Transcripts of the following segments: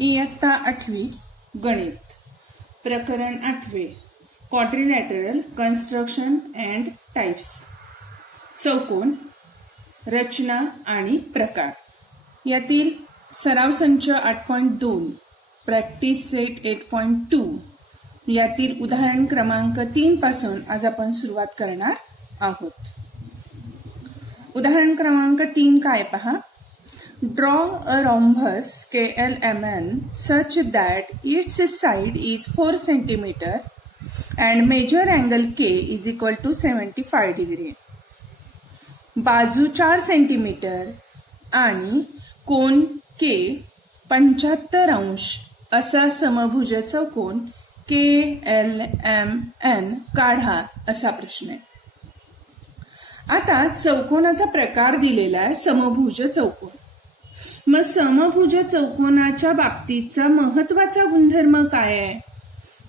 इयत्ता 8वी गणित प्रकरण 8वे क्वाड्रिलॅटरल कन्स्ट्रक्शन अँड टाइप्स चौकोन रचना आणि प्रकार यातील सराव संच 8.2 प्रॅक्टिस सेट 8.2 यातील उदाहरण क्रमांक 3 पासून आज आपण सुरुवात करणार आहोत। उदाहरण क्रमांक 3 काय पहा। Draw a rhombus KLMN such that its side is 4 cm and major angle K is equal to 75 degree. बाजू 4 सेंटीमीटर आणि कोन K 75 अंश असा समभुज चौकोन KLMN काढा असा प्रश्न आहे। आता चौकोनाचा प्रकार दिलेला आहे समभुज चौकोन। मग समभुज चौकोनाच्या बाबतीतचा महत्वाचा गुणधर्म काय आहे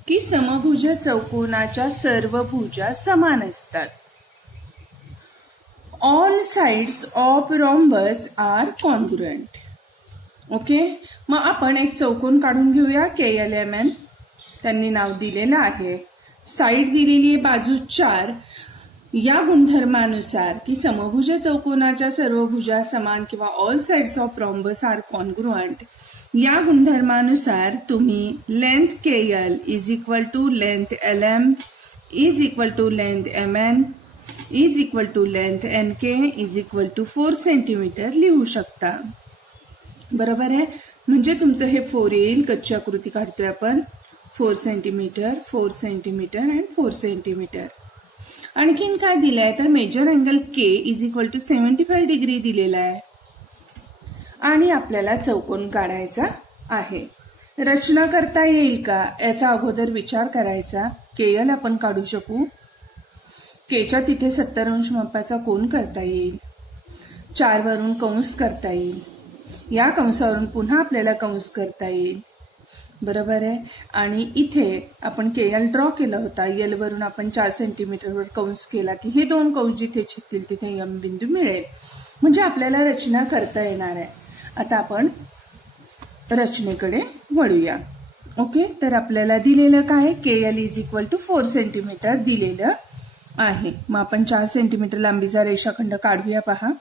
की समभुज चौकोनाच्या सर्व भुजा समान असतात। All sides of rhombus are congruent. Okay, मग आपण एक चौकोन काढून घेऊया KLMN त्यांनी नाव दिलेलं आहे। साइड दिलेली आहे बाजू 4 या गुणधर्मानुसार की समभुज चौकोनाच्या सर्व भुजा समान किंवा all sides of rhombus are congruent या गुणधर्मानुसार तुम्ही length KL is equal to length LM is equal to length MN is equal to length NK is equal to 4 centimetre लिहू शकता। बरोबर आहे, म्हणजे तुमचं हे 4 येईल। कच्ची आकृती काढतोय आपण 4 सेंटीमीटर 4 सेंटीमीटर अँड 4 सेंटीमीटर। आणखीन काय दिलंय तर major angle K is equal to 75 degree दिलेला आहे आणि आपल्याला चौकोन काढायचा आहे। रचना करता येईल का याचा अगोदर विचार करायचा। KL आपण काढू शकू, Kच्या तिथे 70 अंश मापाचा कोन करता येईल, 4 वरून कंस करता येईल, या कंसावरून पुन्हा आपल्याला कंस करता येईल। बरोबर आहे, आणि इथे आपण KL ड्रॉ केला होता, L वरून आपण 4 सेंटीमीटरवर कंस केला की हे दोन कंस जिथे छेदतील तिथे M बिंदू मिळेल, म्हणजे आपल्याला रचना करता येणार आहे। आता आपण रचनेकडे वळूया। ओके, तर आपल्याला दिलेलं काय KL is equal to 4 centimetre दिलेलं आहे। मग आपण 4 सेंटीमीटर लांबीचा रेषाखंड काढूया पहा।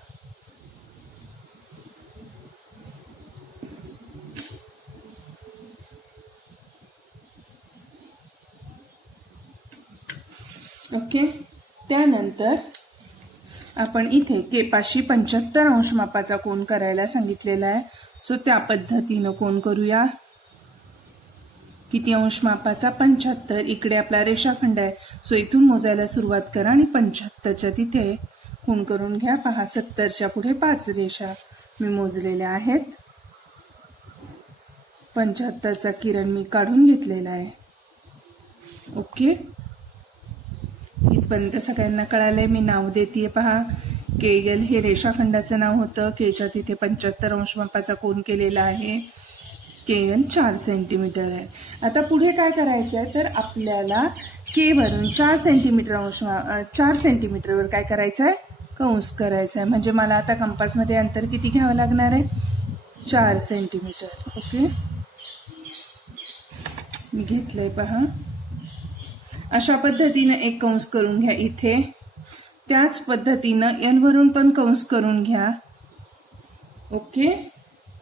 ओके, त्यानंतर आपण इथे केपाशी 75 अंश मापाचा कोन करायला सांगितलेला आहे। सो त्या पद्धतीनं कोन करूया। किती अंश मापाचा 75। इकडे आपला रेषाखंड आहे, सो इथून मोजायला सुरुवात करा आणि 75च्या तिथे कोन करून घ्या। पहा 70च्या पुढे 5 रेषा मी मोजलेल्या आहेत। 75चा किरण मी काढून घेतलेला आहे। ओके, इथपर्यंत सगळ्यांना कळालंय। मी नाव देतीये पहा। KL हे रेषाखंडाचं नाव होतं। Kच्या तिथे 75 अंश मापाचा कोन केलेला आहे। KL 4 सेंटीमीटर आहे। आता पुढे काय करायचं आहे तर आपल्याला K वरून 4 सेंटीमीटरवर काय करायचं आहे कंस करायचा आहे। म्हणजे मला आता कंपासमध्ये अंतर किती घ्यावं लागणार आहे 4 सेंटीमीटर। ओके, मी घेतलंय पहा। अशा पद्धतीनं एक कंस करून घ्या इथे, त्याच पद्धतीनं L वरून पण कंस करून घ्या। ओके,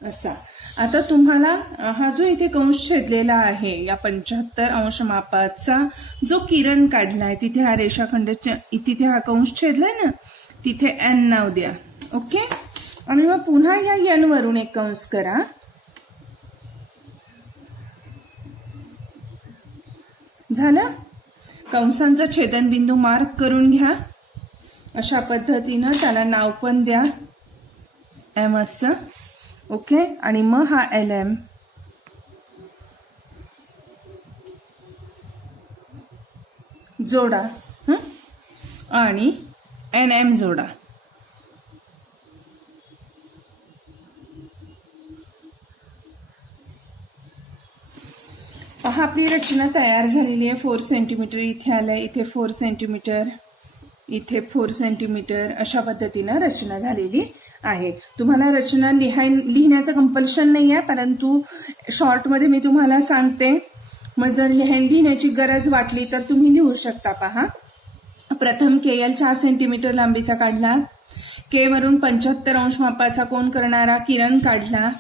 असा। आता तुम्हाला हा जो इथे कंस छेदलेला आहे या 75 अंश मापाचा जो किरण काढलाय तिथे हा रेषाखंड तिथे हा कंस छेदलाय ना, तिथे N नाव द्या। ओके, आणि मग पुन्हा या N वरून एक कंस करा। झालं, कंसांचा छेदनबिंदू मार्क करून घ्या। अशा पद्धतीनं त्याला नाव पण द्या M असं। ओके, आणि मग हा LM जोडा आणि NM जोडा। पहा आपली रचना तयार झालेली आहे। 4 सेंटीमीटर इथे आलंय, इथे 4 सेंटीमीटर, इथे 4 सेंटीमीटर, अशा पद्धतीनं रचना झालेली आहे. तुम्हाला रचना लिहिण्याचं कंपल्शन नाही आहे, परंतु शॉर्टमध्ये मी तुम्हाला सांगते. मग जर लिहिण्याची गरज वाटली तर तुम्ही लिहू शकता. पहा, प्रथम KL 4 सेंटीमीटर लांबीचा काढला. K वरून 75 अंश मापाचा कोन करणारा किरण काढला.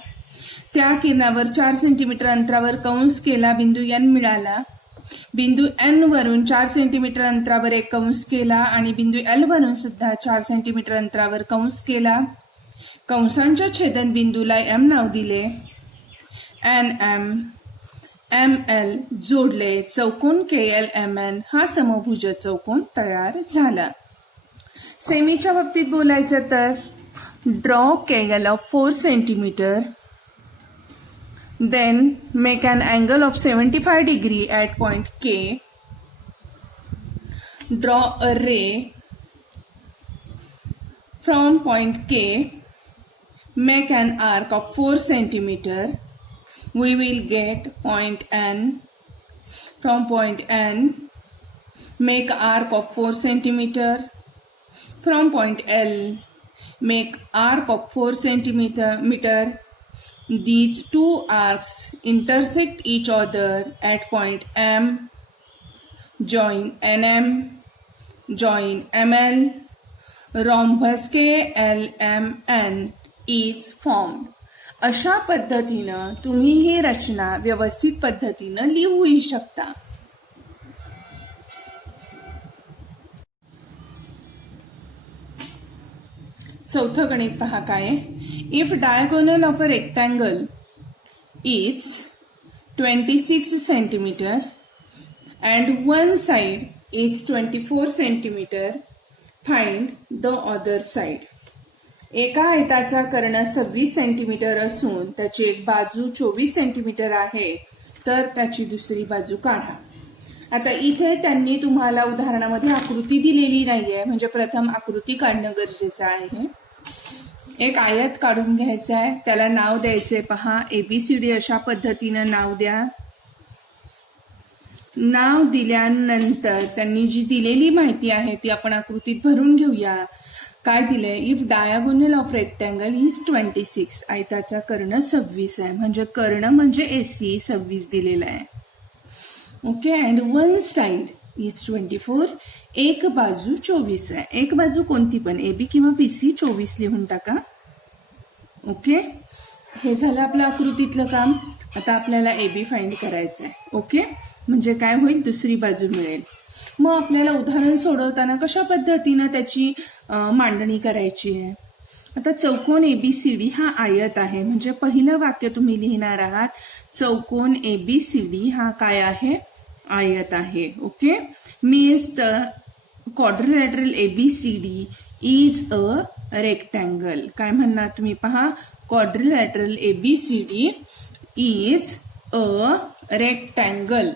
त्या किरणावर 4 सेंटीमीटर अंतरावर कंस केला. बिंदू N मिळाला. बिंदू N वरून 4 सेंटीमीटर अंतरावर एक कंस केला आणि बिंदू L वरून सुद्धा 4 सेंटीमीटर अंतरावर कंस केला. कंसांच्या छेदन बिंदूला M नाव दिले. NM ML जोडले. चौकोन KLMN हा समभुज चौकोन तयार झाला. सेमीच्या बाबतीत बोलायचं तर draw KL of 4 centimetre. Then make an angle of 75 degree at point K. Draw a ray from point K. Make an arc of 4 centimeter. We will get point N. From point N, make arc of 4 centimeter. From point L, make arc of 4 centimeter. These two arcs intersect each other at point M. Join NM. Join ML. Rhombus KLMN is formed. अशा पद्धतीनं तुम्ही ही रचना व्यवस्थित पद्धतीनं लिहूही शकता. चौथं गणित पहा काय. If diagonal of a rectangle is 26 centimetre and one side is 24 centimetre, find the other side. एका आयताचा कर्ण 26 सेंटीमीटर असून त्याची एक बाजू 24 सेंटीमीटर आहे, तर त्याची दुसरी बाजू काढा. आता इथे त्यांनी तुम्हाला उदाहरणामध्ये आकृती दिलेली नाहीये, म्हणजे प्रथम आकृती काढणं गरजेचं आहे. एक आयत काढून घ्यायचं आहे, त्याला नाव द्यायचंय. पहा, ABCD अशा पद्धतीनं नाव द्या. नाव दिल्यानंतर त्यांनी जी दिलेली माहिती आहे ती आपण आकृतीत भरून घेऊया. काय दिलंय? If diagonal of rectangle is 26. आयताचा कर्ण 26 आहे, म्हणजे कर्ण म्हणजे AC 26 दिलेला आहे. Okay, and one side is 24. एक बाजू 24 आहे. एक बाजू कोणती पण, AB किंवा PC 24 लिहून टाका. ओके, हे झालं आपलं आकृतीतलं काम. आता आपल्याला AB फाइंड करायचं आहे. ओके, म्हणजे काय होईल? दुसरी बाजू मिळेल. मग आपल्याला उदाहरण सोडवताना कशा पद्धतीनं त्याची मांडणी करायची आहे. आता चौकोन ABCD हा आयत आहे, म्हणजे पहिलं वाक्य तुम्ही लिहिणार आहात, चौकोन ABCD हा काय आहे? आयत आहे. Okay, means quadrilateral ABCD is a rectangle. काय म्हणणार तुम्ही? पहा, quadrilateral ABCD is a rectangle.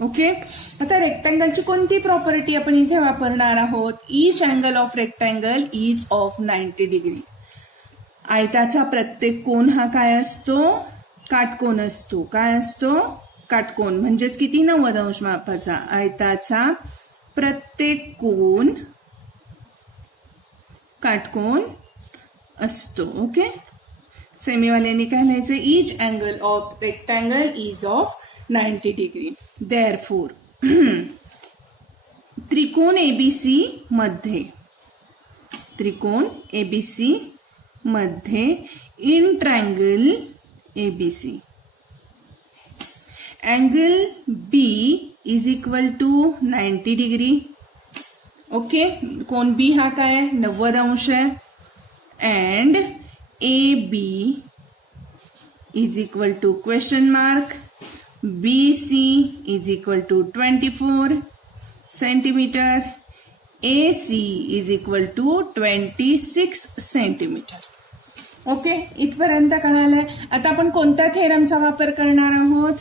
Okay, आता रेक्टँगलची कोणती प्रॉपर्टी आपण इथे वापरणार आहोत? Each angle of rectangle is of 90 degree. आयताचा प्रत्येक कोन हा काय असतो? काटकोन असतो. काय असतो? काटकोन. म्हणजेच किती? 90 अंश मापाचा. आयताचा प्रत्येक कोन काटकोन असतो. ओके, सेमीवाल्याने काय लिहायचं? Each angle of rectangle is of 90 degree. Therefore त्रिकोण ABC मध्ये, त्रिकोण ABC मध्ये in triangle ABC, angle B is equal to 90 degree. Okay, कोण B हा काय? 90 अंश आहे. And AB is equal to question mark BC is equal to 24 centimetre. AC is equal to 26 centimetre. Okay, इथपर्यंत कळालंय. आता आपण कोणत्या थेरमचा वापर करणार आहोत?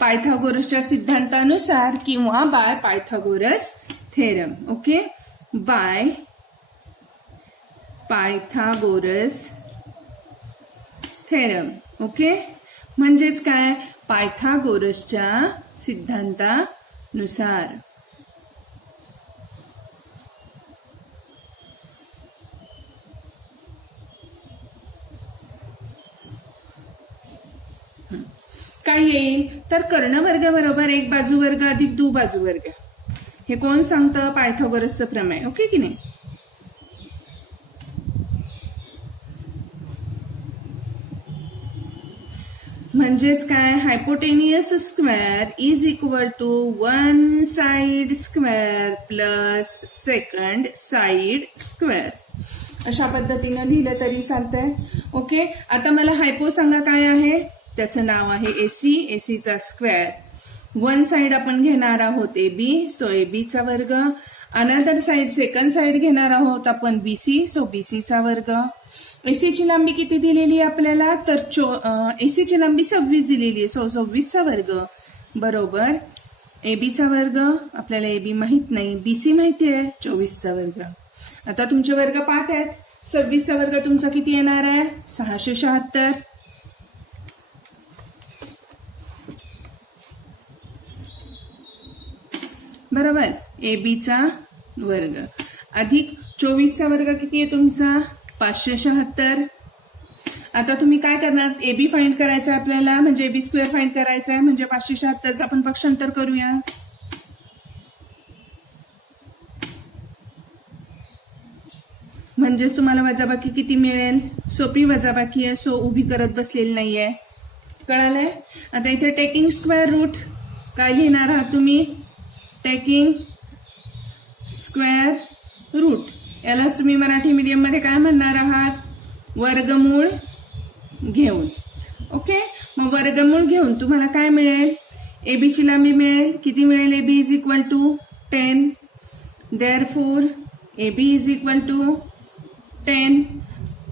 पायथागोरसच्या सिद्धांतानुसार किंवा bye Pythagoras theorem. Okay, bye Pythagoras theorem. Okay, म्हणजेच काय? पायथागोरसच्या सिद्धांतानुसार. काय येईल तर कर्ण वर्ग बरोबर एक बाजू वर्ग अधिक दु बाजू वर्ग. हे कोण सांगतं? पायथागोरसचं प्रमेय. ओके की नाही? म्हणजेच काय? Hypotenuse square is equal to one side square plus second side square. अशा पद्धतीनं लिहिलं तरी चालतंय. ओके, आता मला हायपो सांगा काय आहे? त्याचं नाव आहे एसी. एसीचा स्क्वेअर. वन साइड आपण घेणार आहोत एबी, सो एबीचा वर्ग. अनदर साइड सेकंड साइड घेणार आहोत आपण बीसी, सो बीसीचा वर्ग. एसीची लांबी किती दिलेली आहे आपल्याला? तर एसीची लांबी 26 दिलेली आहे, सो 26चा वर्ग बरोबर एबीचा वर्ग. आपल्याला एबी माहित नाही, बीसी माहिती आहे, 24चा वर्ग. आता तुमचे वर्ग पाठ आहेत. 26चा वर्ग तुमचा किती येणार आहे? 676. बरोबर, एबीचा वर्ग अधिक 24चा वर्ग किती आहे तुमचा? 576. आता तुम्ही काय करणार? एबी फाइंड करायचं आहे आपल्याला, म्हणजे एबी स्क्वेअर फाइंड करायचं आहे, म्हणजे 576चं आपण पक्षांतर करूया. म्हणजेच तुम्हाला वजाबाकी किती मिळेल? सोपी वजाबाकी आहे, सो उभी करत बसलेली नाहीये. कळालंय? आता इथे टेकिंग स्क्वेअर रूट काय लिहिणार आहात तुम्ही? Taking square root. यालाच तुम्ही मराठी मीडियम मध्ये काय म्हणणार आहात? वर्गमूळ घेऊन. ओके, मग वर्गमूळ घेऊन तुम्हाला काय मिळेल? एबीची लांबी मिळेल. किती मिळेल? AB is equal to 10. Therefore AB is equal to 10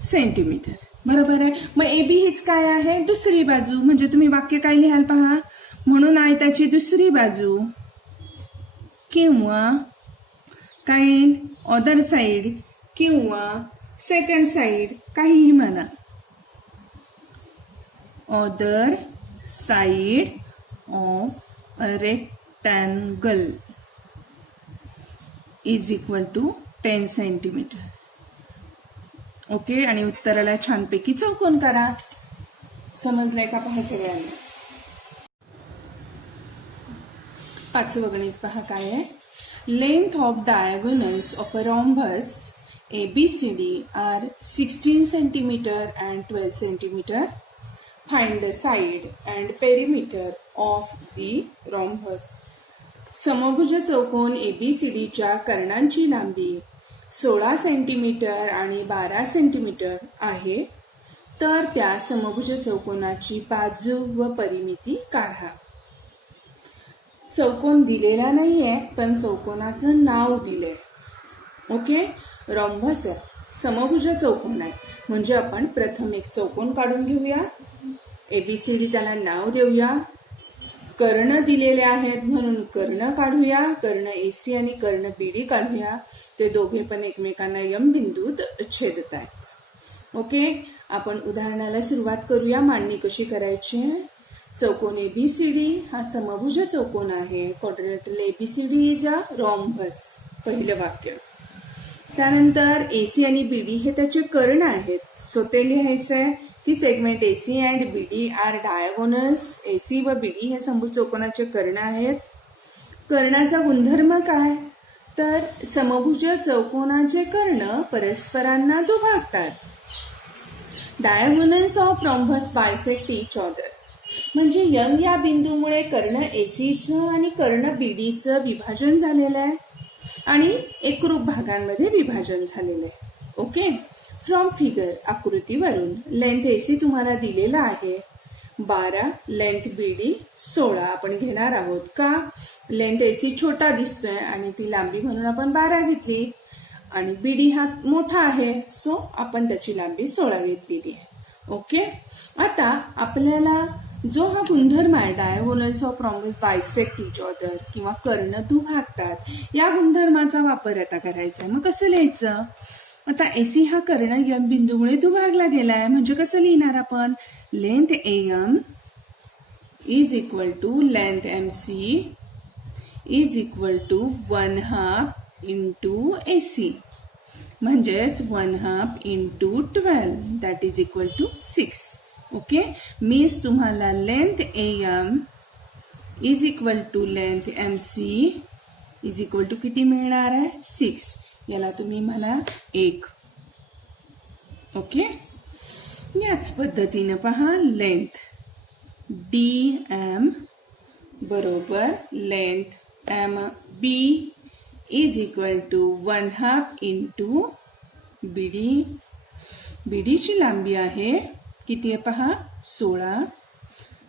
centimetre. बरोबर आहे. मग एबी हीच काय आहे? दुसरी बाजू. म्हणजे तुम्ही वाक्य काय लिहाल पहा. म्हणून आयताची दुसरी बाजू किंवा काय अदर साइड किंवा सेकंड साइड, काहीही म्हणा. Other side of a rectangle is equal to 10 centimetre. Okay, आणि उत्तराला छानपैकी चौकोन करा. समजलंय का पहा सगळ्यांना? पाचवं गणित पहा काय आहे. Length of diagonals of a rhombus ABCD are 16 centimeter and 12 centimeter. Find the side and perimeter of the rhombus. समभुज चौकोन ABCDच्या कर्णांची लांबी 16 सेंटीमीटर आणि 12 सेंटीमीटर आहे. तर त्या समभुज चौकोनाची बाजू व परिमिती काढा. चौकोन दिलेला नाहीये, पण चौकोनाचं नाव दिलंय. ओके, रॉम्बस आहे, समभुज चौकोन आहे. म्हणजे आपण प्रथम एक चौकोन काढून घेऊया. एबीसीडी त्याला नाव देऊया. कर्ण दिलेले आहेत म्हणून कर्ण काढूया. कर्ण एसी आणि कर्ण बीडी काढूया. ते दोघे पण एकमेकांना यम बिंदूत छेदत आहेत. ओके, आपण उदाहरणाला सुरुवात करूया. मांडणी कशी करायची आहे. चौकोन एबीसीडी हा समभुज चौकोन आहे. Quadrilateral ABCD is a rhombus. पहिलं वाक्य. त्यानंतर एसी आणि बीडी हे त्याचे कर्ण आहेत. सो ते लिहायचंय की segment AC and BD are diagonals. AC व बीडी हे समभुज चौकोनाचे कर्ण आहेत. कर्णाचा गुणधर्म काय? तर समभुज चौकोनाचे कर्ण परस्परांना दुभागतात. Diagonals of rhombus bisect each other. म्हणजे यम या बिंदूमुळे कर्ण एसीचं आणि कर्ण बीडीचं विभाजन झालेलं आहे आणि एकरूप भागांमध्ये विभाजन झालेलं आहे. ओके, फ्रॉम फिगर आकृतीवरून लेंथ एसी तुम्हाला दिलेला आहे 12, लेंथ बीडी 16 आपण घेणार आहोत. का? लेंथ एसी छोटा दिसतोय आणि ती लांबी म्हणून आपण 12 घेतली आणि बीडी हा मोठा आहे, सो आपण त्याची लांबी 16 घेतलेली आहे. ओके, आता आपल्याला जो हा गुणधर्म आहे diagonals of rhombus bisect each other किंवा कर्ण दुभागतात, या गुणधर्माचा वापर आता करायचा आहे. मग कसं लिहायचं? आता एसी हा कर्ण यम बिंदूमुळे दुभागला गेलाय. म्हणजे कसं लिहिणार आपण? Length M is equal to length M C is equal to 1/2 into AC. म्हणजेच 1/2 into 12 that is equal to 6. Okay, means तुम्हाला length AM is equal to length MC is equal to किती मिळणार आहे 6. याला तुम्ही म्हणा 1. ओके, याच पद्धतीने पहा लेंथ DM बरोबर length MB is equal to 1/2 into BD. BDची लांबी आहे किती आहे पहा 16.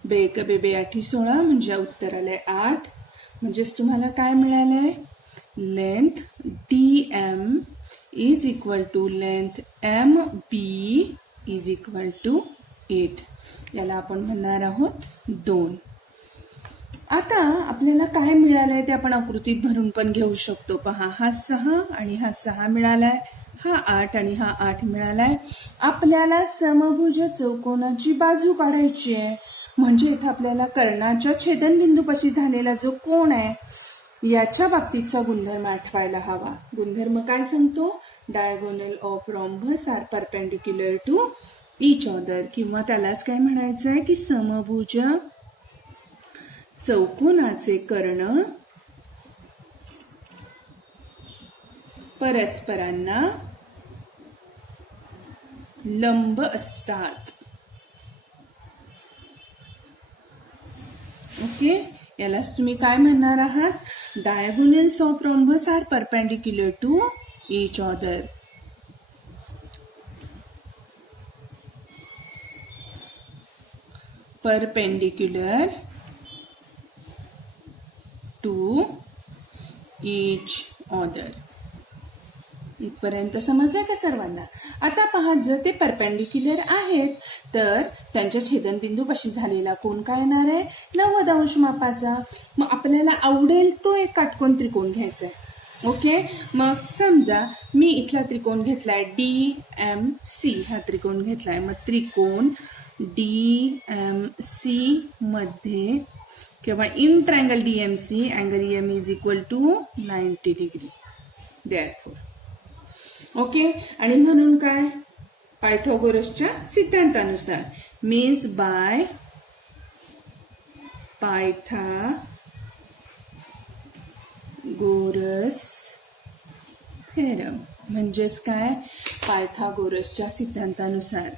बेक बेबे 8 16 म्हणजे उत्तर आलंय 8. म्हणजेच तुम्हाला काय मिळालंय length DM is equal to length MB is equal to 8. याला आपण म्हणणार आहोत 2. आता आपल्याला काय मिळालंय ते आपण आकृतीत भरून पण घेऊ शकतो. पहा, हा 6 आणि हा 6 मिळालाय, हा 8 आणि हा 8 मिळालाय. आपल्याला समभुज चौकोनाची बाजू काढायची आहे. म्हणजे इथं आपल्याला कर्णाच्या छेदनबिंदूपाशी झालेला जो कोण आहे याच्या बाबतीतचा गुणधर्म आठवायला हवा. गुणधर्म काय सांगतो, diagonal of rhombus are perpendicular to each other, किंवा त्यालाच काय म्हणायचं आहे की समभुज चौकोनाचे कर्ण परस्परांना लंब असतात. ओके, यालाच तुम्ही काय म्हणणार आहात, diagonals of rhombus are perpendicular to each other. Perpendicular to each other. इथपर्यंत समजलंय का सर्वांना? आता पहा, जर ते परपेंडिक्युलर आहेत तर त्यांच्या छेदनबिंदूपाशी झालेला कोण काय येणार आहे 90 अंश मापाचा. मग आपल्याला आवडेल तो एक काटकोन त्रिकोण घ्यायचा आहे. ओके, मग समजा मी इथला त्रिकोण घेतलाय DMC, हा त्रिकोण घेतलाय. मग त्रिकोण DMC मध्ये किंवा in triangle DMC angle EM is equal to 90 degree. Therefore okay, आणि म्हणून काय पायथागोरसच्या सिद्धांतानुसार मीन्स बाय पायथागोरस थेरम, म्हणजेच काय पायथागोरसच्या सिद्धांतानुसार.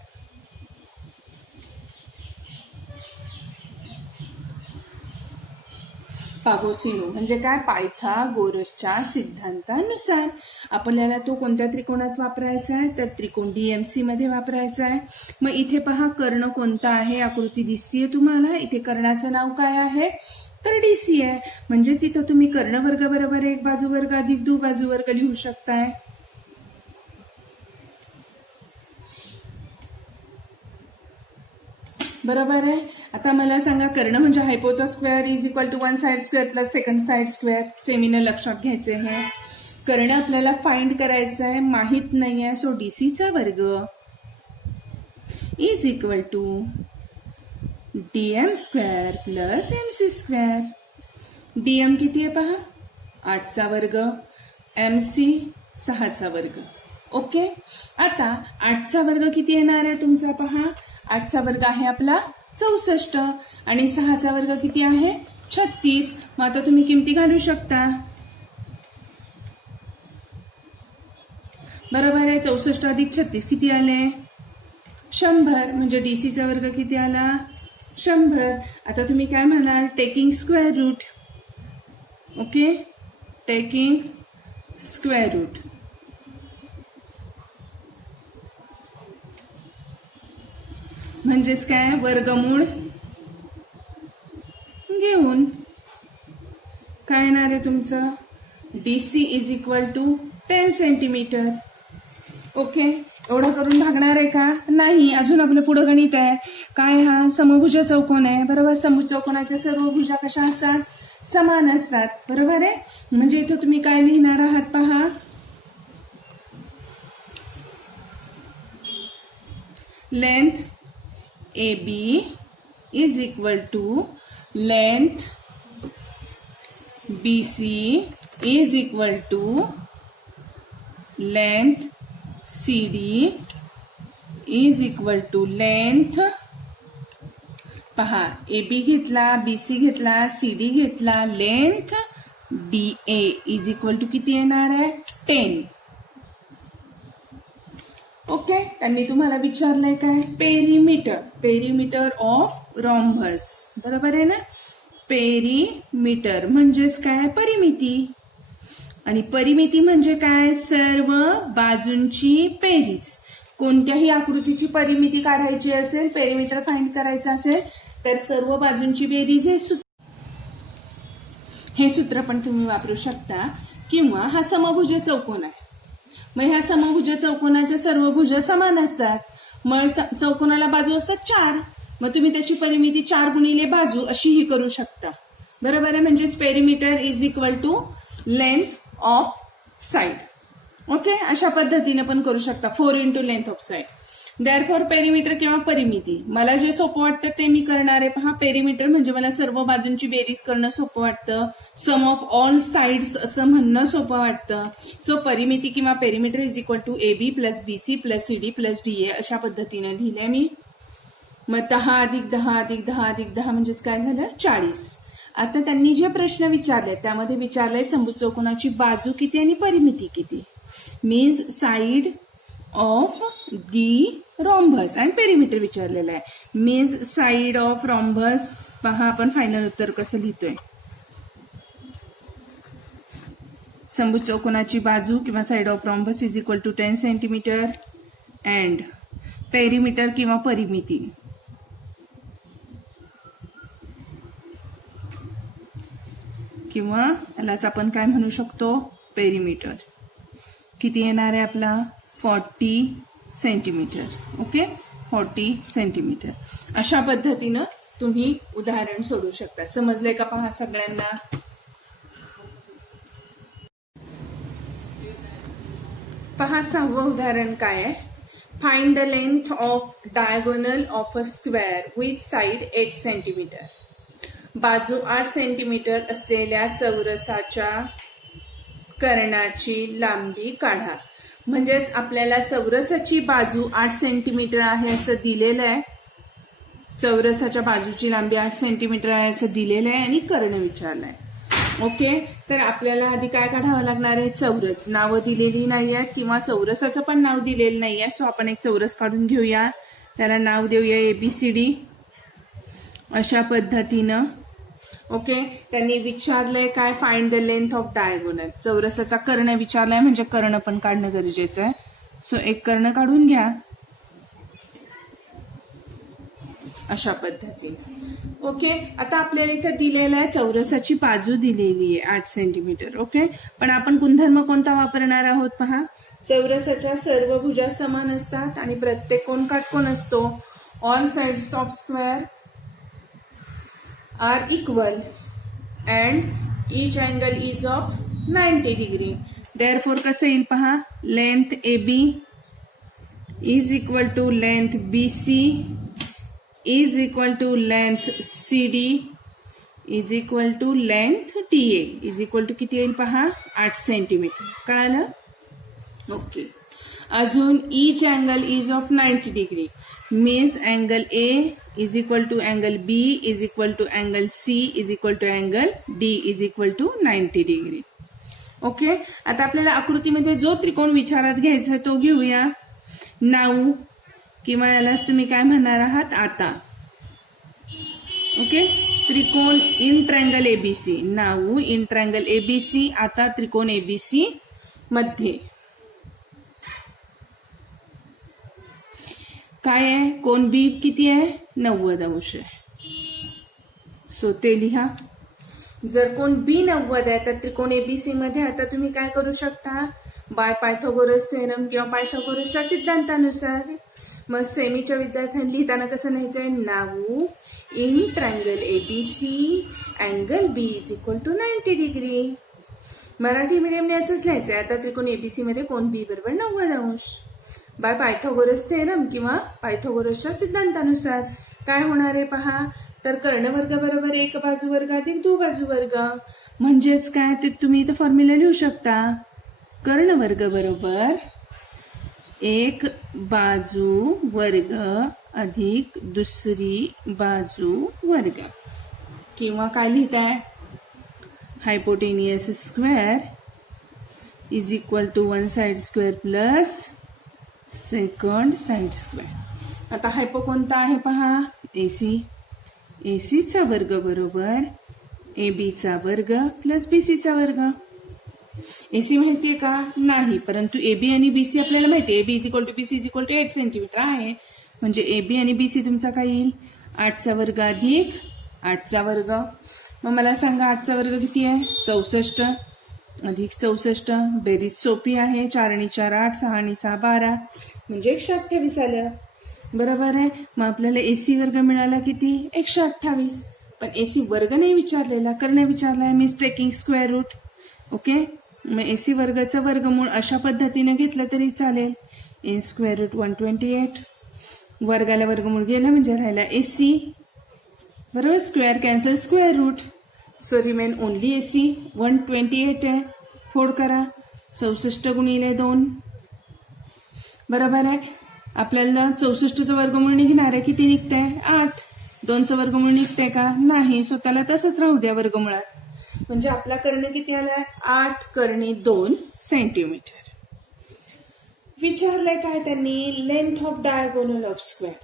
पागोसिनो म्हणजे काय पायथागोरसच्या सिद्धांतानुसार आपल्याला तो कोणत्या त्रिकोणात वापरायचा आहे तर त्रिकोण DMC मध्ये वापरायचा आहे. मग इथे पहा कर्ण कोणता आहे, आकृती दिसतीये तुम्हाला. इथे कर्णाचं नाव काय आहे तर DC आहे. म्हणजेच इथं तुम्ही कर्णवर्ग बरोबर एक बाजूवर्ग अधिक दुबाजूवर्ग लिहू शकताय. बरोबर आहे. आता मला सांगा, कर्ण म्हणजे हायपोचा square is equal to 1 side square plus second side square. सेमीनं लक्षात घ्यायचे आहे. कर्ण आपल्याला फाइंड करायचं आहे, माहित नाही आहे. सो DC चा वर्ग is equal to DM square plus MC square. DM किती आहे पहा 8चा वर्ग, MC 6चा वर्ग. ओके, आता 8चा वर्ग किती येणार आहे तुमचा पहा, 8चा वर्ग आहे आपला 64 आणि 6चा वर्ग किती आहे 36. मग आता तुम्ही किमती घालू शकता. बरोबर आहे. 64 अधिक 36 किती आले 100. म्हणजे DCचा वर्ग किती आला 100. आता तुम्ही काय म्हणाल taking square root. Okay, taking square root. म्हणजेच काय वर्गमूळ घेऊन काय येणार आहे तुमचं DC is equal to 10 centimetre. Okay, एवढं करून भागणार आहे का नाही. अजून आपलं पुढं गणित आहे. काय हा समभुज चौकोन आहे. बरोबर, समभुज चौकोनाच्या सर्व भुजा कशा असतात समान असतात. बरोबर आहे. म्हणजे इथं तुम्ही काय लिहिणार आहात पहा, length AB is equal to length BC is equal to length CD is equal to length पहा AB घेतला, BC घेतला, CD घेतला, length DA is equal to किती येणार आहे 10. ओके, त्यांनी तुम्हाला विचारलंय काय पेरिमीटर ऑफ रॉम्बस, बरोबर आहे ना. पेरिमीटर म्हणजेच काय परिमिती, आणि परिमिती म्हणजे काय सर्व बाजूंची बेरीज. कोणत्याही आकृतीची परिमिती काढायची असेल, पेरिमीटर फाइंड करायचं असेल तर सर्व बाजूंची बेरीज हे सूत्र पण तुम्ही वापरू शकता. किंवा हा समभुज चौकोन आहे, मग ह्या समभुज चौकोनाच्या सर्व भुज समान असतात, मग चौकोनाला बाजू असतात 4, मग तुम्ही त्याची परिमिती 4 गुणिले बाजू अशीही करू शकता, बरोबर आहे. म्हणजेच perimeter is equal to length of side. Okay, अशा पद्धतीने पण करू शकता 4 into length of side. Therefore perimeter किंवा परिमिती मला जे सोपं वाटतं ते मी करणार आहे. पहा, पेरिमीटर म्हणजे मला सर्व बाजूंची बेरीज करणं सोपं वाटतं, सम ऑफ ऑल साइड्स असं म्हणणं सोपं वाटतं. सो परिमिती किंवा perimeter is equal to AB plus BC plus CD plus DA अशा पद्धतीने लिहिलंय मी. मग 10 अधिक 10 अधिक 10 अधिक 10 म्हणजेच काय झालं 40. आता त्यांनी जे प्रश्न विचारले त्यामध्ये विचारलंय समभुज चौकोनाची बाजू किती आणि परिमिती किती, means side of the rhombus and perimeter विचारलेलं आहे. Means side of rhombus. पहा आपण फायनल उत्तर कसं लिहितोय. समभुज चौकोनाची बाजू किंवा side of rhombus is equal to 10 centimetre and perimeter किंवा परिमिती किंवा यालाच आपण काय म्हणू शकतो पेरिमीटर किती येणार आहे आपला 40 सेंटीमीटर. Okay, 40 centimetre. अशा पद्धतीनं तुम्ही उदाहरण सोडवू शकता. समजलंय का पहा सगळ्यांना. पहा 6वं उदाहरण काय आहे. Find the length of diagonal of a square with side 8 centimetre. बाजू 8 सेंटीमीटर असलेल्या चौरसाच्या कर्णाची लांबी काढा. म्हणजेच आपल्याला चौरसाची बाजू 8 सेंटीमीटर आहे असं दिलेलं आहे. चौरसाच्या बाजूची लांबी 8 सेंटीमीटर आहे असं दिलेलं आहे आणि कर्ण विचारलंय. ओके, तर आपल्याला आधी काय काढावं लागणार आहे चौरस. नावं दिलेली नाही आहेत किंवा चौरसाचं पण नाव दिलेलं नाही आहे. सो आपण एक चौरस काढून घेऊया, त्याला नाव देऊया ABCD अशा पद्धतीनं. ओके, त्यांनी विचारलंय काय find the length of diagonal. चौरसाचा कर्ण विचारलाय म्हणजे कर्ण पण काढणं गरजेचं आहे. सो एक कर्ण काढून घ्या अशा पद्धतीने. ओके, आता आपल्याला इथं दिलेलं आहे चौरसाची बाजू दिलेली आहे 8 सेंटीमीटर. ओके, पण आपण गुणधर्म कोणता वापरणार आहोत पहा. चौरसाच्या सर्व भुजा समान असतात आणि प्रत्येक कोन काटकोन असतो. All sides of square are equal and each angle is of 90 degree. Therefore कसं येईल पहा, length AB is equal to length BC is equal to length CD is equal to length DA is equal to किती येईल पहा 8 centimetre. कळालं. Okay, अजून each angle is of 90 degree means angle A is equal to angle B is equal to angle C is equal to angle D is equal to 90 degree. Okay, आता आपल्याला आकृतीमध्ये जो त्रिकोण विचारात घ्यायचा तो घेऊया. नाऊ किंवा यालाच तुम्ही काय म्हणणार आहात आता. ओके, त्रिकोण in triangle ABC. Now in triangle ABC. आता त्रिकोण ABC मध्ये काय आहे, कोण B किती आहे 90 अंश आहे. सो ते लिहा. जर कोण B 90 आहे तर त्रिकोण ABC मध्ये आता तुम्ही काय करू शकता, बाय पायथागोरस थेरम किंवा पायथागोरसच्या सिद्धांतानुसार. मग सेमीच्या विद्यार्थ्यांनी लिहिताना कसं लिहायचंय, now in triangle ABC angle B is equal to 90 degree. Marathi मीडियमने असंच लिहायचंय. आता त्रिकोण ABC मध्ये कोण B बरोबर 90 अंश. बाय पायथागोरस थेरम किंवा पायथागोरसच्या सिद्धांतानुसार काय होणार आहे पहा. तर कर्णवर्ग बरोबर एक बाजू वर्ग अधिक दो बाजू वर्ग. म्हणजेच काय ते तुम्ही इथं फॉर्म्युला लिहू शकता. कर्णवर्ग बरोबर एक बाजू वर्ग अधिक दुसरी बाजू वर्ग. किंवा काय लिहिताय, hypotenuse square is equal to one side square plus second side square. आता हायपो कोणता आहे पहा, AC. ACचा वर्ग बरोबर ABचा वर्ग प्लस BCचा वर्ग. AC माहितीये का, नाही, परंतु AB आणि BC आपल्याला माहिती आहे. AB is equal to BC is equal to 8 centimetre आहे. म्हणजे AB आणि BC तुमचा काय येईल, 8चा वर्ग अधिक 8चा वर्ग. मग मला सांगा 8चा वर्ग किती आहे, 64 अधिक 64. बेरीज सोपी आहे, 4 आणि 4 8, 6 आणि 6 12, म्हणजे 128 आलं. बरोबर आहे. मग आपल्याला AC वर्ग मिळाला किती, 128. पण AC वर्ग नाही विचारलेला, करणं विचारलाय, means taking square root. Okay. मग AC वर्गाचं वर्गमूळ अशा पद्धतीने घेतलं तरी चालेल. In square root 128. वर्गाला वर्गमूळ गेलं म्हणजे राहिला AC. बरोबर, square cancel square root, so remain only AC. 128 आहे, फोड करा, 64 गुणिले 2. बरोबर आहे. आपल्याला 64चं वर्गमूळ निघणार आहे, किती निघतंय, 8. 2चं वर्गमूळ निघतंय का, नाही, स्वतःला तसंच राहू द्या वर्गमुळात. म्हणजे आपला कर्ण किती आलाय, 8 कर्णी 2 सेंटीमीटर. विचारलंय काय त्यांनी, length of diagonal of square.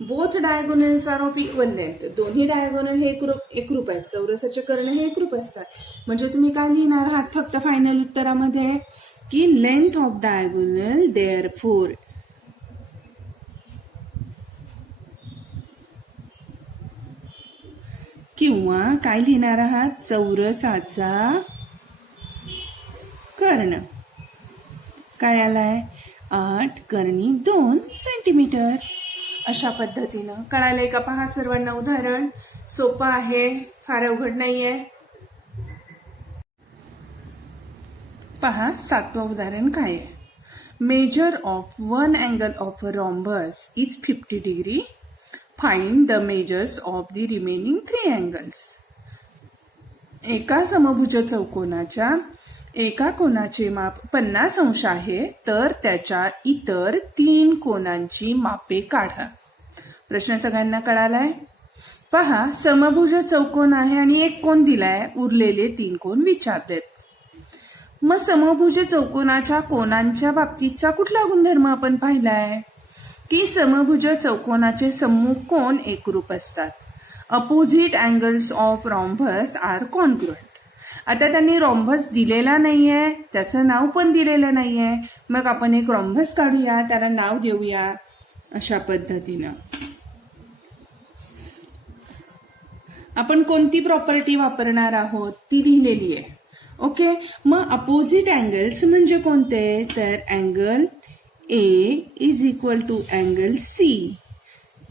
Both diagonals are of equal length. दोन्ही डायगोनल हे एकरूप आहेत. चौरसाचे कर्ण हे एकरूप असतात. म्हणजे तुम्ही काय लिहिणार आहात फक्त फायनल उत्तरामध्ये, की लेंथ ऑफ डायगोनल देअरफोर किंवा काय लिहिणार आहात, चौरसाचा कर्ण काय आलाय, 8 कर्णी 2 सेंटीमीटर. अशा पद्धतीनं कळालंय का, पहा सर्वांना उदाहरण सोपं आहे, फार अवघड नाहीये. पहा 7वं उदाहरण काय आहे. Measure of one angle of a rhombus is 50 degree. Find the measures of the remaining 3 angles. एका समभुज चौकोनाच्या एका कोनाचे माप 50 अंश आहे, तर त्याच्या इतर 3 कोनांची मापे काढा. प्रश्न सगळ्यांना कळालाय. पहा, समभुज चौकोन आहे आणि एक कोन दिलाय, उरलेले 3 कोन विचारलेत. मग समभुज चौकोनाच्या कोनांच्या बाबतीतचा कुठला गुणधर्म आपण पाहिलाय, की समभुज चौकोनाचे सम्मुख कोन एकरूप असतात. Opposite angles of rhombus are congruent. आता त्यांनी रॉम्बस दिलेला नाहीये, त्याचं नाव पण दिलेलं नाहीये. मग आपण एक रॉम्बस काढूया, त्याला नाव देऊया. अशा पद्धतीनं आपण कोणती प्रॉपर्टी वापरणार आहोत ती लिहिलेली आहे. ओके. मग अपोजिट अँगल्स म्हणजे कोणते, तर angle A is equal to angle C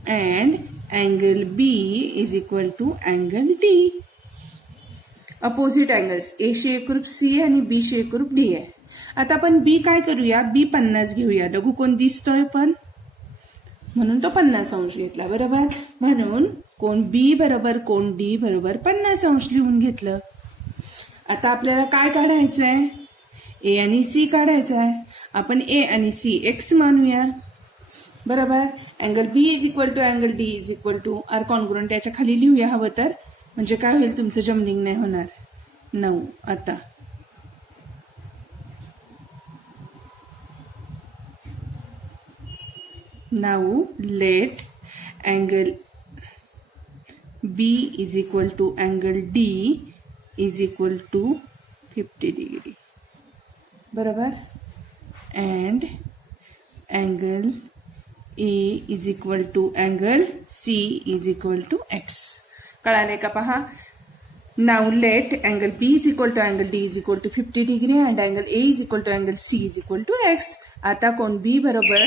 and angle B is equal to angle D. Opposite angles A शी एकरूप C आणि B शी एकरूप D आहे. आता आपण B काय करूया, B 50 घेऊया. लघु कोण दिसतोय पण, म्हणून तो 50 अंश घेतला. बरोबर, म्हणून कोण B बरोबर कोण D बरोबर 50 अंश लिहून घेतलं. आता आपल्याला काय काढायचंय, A आणि C काढायचा आहे. आपण A आणि C x मानूया. बरोबर. Angle B is equal to angle D is equal to are congruent. याच्या खाली लिहूया हवं तर, म्हणजे काय होईल, तुमचं जम्बलिंग नाही होणार. 9. आता now let angle B is equal to angle D is equal to 50 degree. बरोबर. And angle A is equal to angle C is equal to x. कळाले का पहा. Now let angle B is equal to angle D is equal to 50 degree and angle A is equal to angle C is equal to x. आता कोण B बरोबर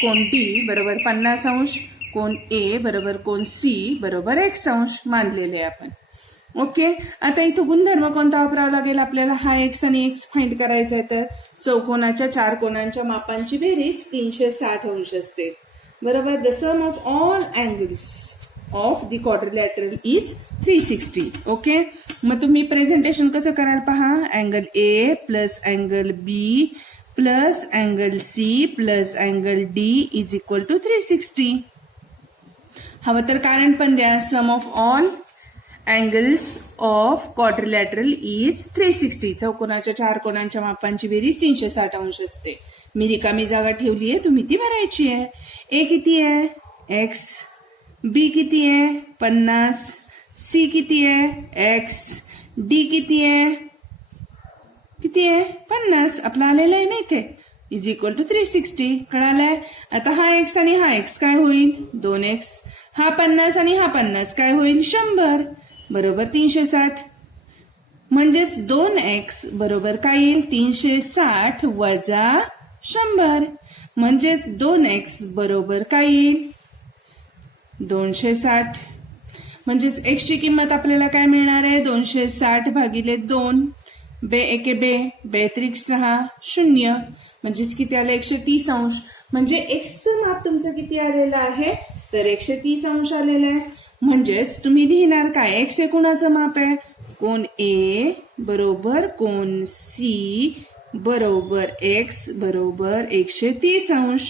कोण D बरोबर 50 अंश, कोण A बरोबर कोण C बरोबर x अंश मानलेले आपण. ओके. आता इथं गुणधर्म कोणता वापरावा लागेल आपल्याला, हा x आणि x फाइंड करायचा आहे. तर चौकोनाच्या 4 कोनांच्या मापांची बेरीज 360 अंश असते. बरोबर. The sum of all angles of the quadrilateral is 360. Okay. मग तुम्ही प्रेझेंटेशन कसं कराल पहा. Angle A plus angle B plus angle C plus angle D is equal to 360. हवं तर कारण पण द्या. Sum of all angles of quadrilateral is 360. चौकोनाच्या 4 कोणांच्या मापांची बेरीज 360 अंश असते. मी रिकामी जागा ठेवली आहे, तुम्ही ती भरायची आहे. ए किती आहे x, बी किती आहे 50, सी किती आहे x, डी किती आहे 50. आपला आलेला आहे ना इथे इज इक्वल टू 360. कळालंय. आता हा x आणि हा x काय होईल 2x. हा 50 आणि हा 50 काय होईल 100 बरोबर 360. म्हणजेच 2x बरोबर काय येईल 360 वजा 100. म्हणजेच 2x बरोबर काय येईल 260. म्हणजेच x ची किंमत आपल्याला काय मिळणार आहे 260 भागिले 2. बे एके बे, बेत्रिक 6, 0. म्हणजेच किती आलं 130 अंश. म्हणजे x चं माप तुमचं किती आलेलं आहे तर 130 अंश आलेलं आहे. म्हणजेच तुम्ही लिहिणार काय x हे कोणाचं माप आहे कोन A बरोबर कोन C बरोबर x बरोबर 130 अंश.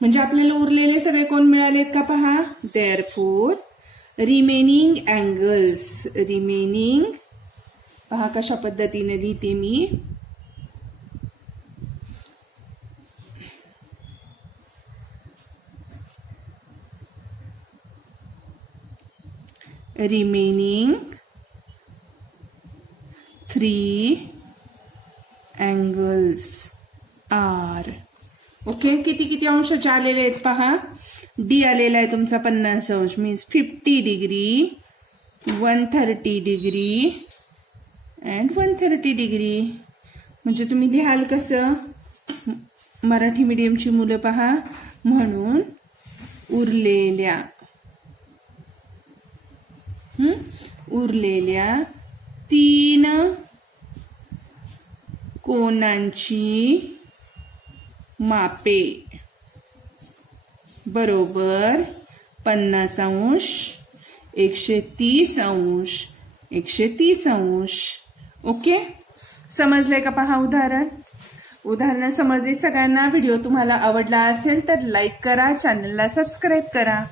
म्हणजे आपल्याला उरलेले सगळे कोण मिळालेत का पहा. देअरफोर रिमेनिंग अँगल्स, रिमेनिंग पहा कशा पद्धतीने लिहिते मी. Remaining 3 angles are. ओके. किती किती अंशाचे आलेले आहेत पहा. डी आलेला आहे तुमचा 50 अंश means 50 degree, 130 degree and 130 degree. म्हणजे तुम्ही लिहाल कसं मराठी मीडियमची मुलं पहा. म्हणून उरलेल्या 3 कोनांची मापे बरोबर 50 अंश, 130 अंश, 130 अंश. ओके. समजलंय का पहा उदाहरण समजली सगळ्यांना. व्हिडिओ तुम्हाला आवडला असेल तर लाईक करा, चॅनलला सबस्क्राईब करा.